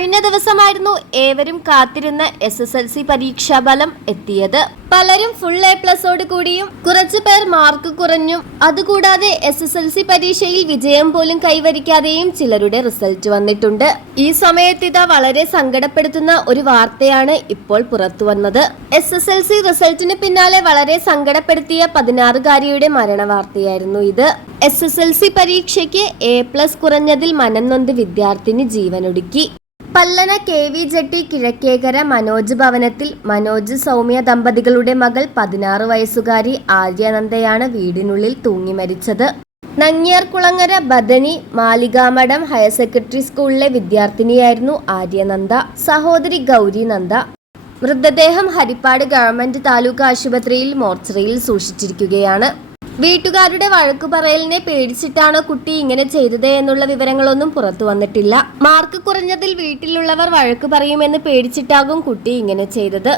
കഴിഞ്ഞ ദിവസമായിരുന്നു ഏവരും കാത്തിരുന്ന SSLC പരീക്ഷാ ഫലം എത്തിയത്. പലരും ഫുൾ A+ കൂടിയും കുറച്ചു പേർ മാർക്ക് കുറഞ്ഞും അതുകൂടാതെ SSLC പരീക്ഷയിൽ വിജയം പോലും കൈവരിക്കാതെയും ചിലരുടെ റിസൾട്ട് വന്നിട്ടുണ്ട്. ഈ സമയത്ത് വളരെ സങ്കടപ്പെടുത്തുന്ന ഒരു വാർത്തയാണ് ഇപ്പോൾ പുറത്തു വന്നത്. SSLC റിസൾട്ടിന് പിന്നാലെ വളരെ സങ്കടപ്പെടുത്തിയ 16-കാരിയുടെ മരണ വാർത്തയായിരുന്നു ഇത്. SSLC പരീക്ഷയ്ക്ക് A+ കുറഞ്ഞതിൽ മനംനൊന്ത് വിദ്യാർത്ഥിനി ജീവനൊടുക്കി. പല്ലന KV ജെട്ടി കിഴക്കേക്കര മനോജ് ഭവനത്തിൽ മനോജ് സൗമ്യ ദമ്പതികളുടെ മകൾ 16 വയസ്സുകാരി ആര്യനന്ദയാണ് വീടിനുള്ളിൽ തൂങ്ങി മരിച്ചത്. നങ്ങ്യാർകുളങ്ങര ബദനി മാലികാമഠം ഹയർ സെക്കൻഡറി സ്കൂളിലെ വിദ്യാർത്ഥിനിയായിരുന്നു ആര്യനന്ദ. സഹോദരി ഗൗരി നന്ദ. മൃതദേഹം ഹരിപ്പാട് ഗവൺമെന്റ് താലൂക്ക് ആശുപത്രിയിൽ മോർച്ചറിയിൽ സൂക്ഷിച്ചിരിക്കുകയാണ്. വീട്ടുകാരുടെ വഴക്കു പറയലിനെ പേടിച്ചിട്ടാണോ കുട്ടി ഇങ്ങനെ ചെയ്തത് എന്നുള്ള വിവരങ്ങളൊന്നും പുറത്തു വന്നിട്ടില്ല. മാർക്ക് കുറഞ്ഞതിൽ വീട്ടിലുള്ളവർ വഴക്കു പറയുമെന്ന് പേടിച്ചിട്ടാകും കുട്ടി ഇങ്ങനെ ചെയ്തത്.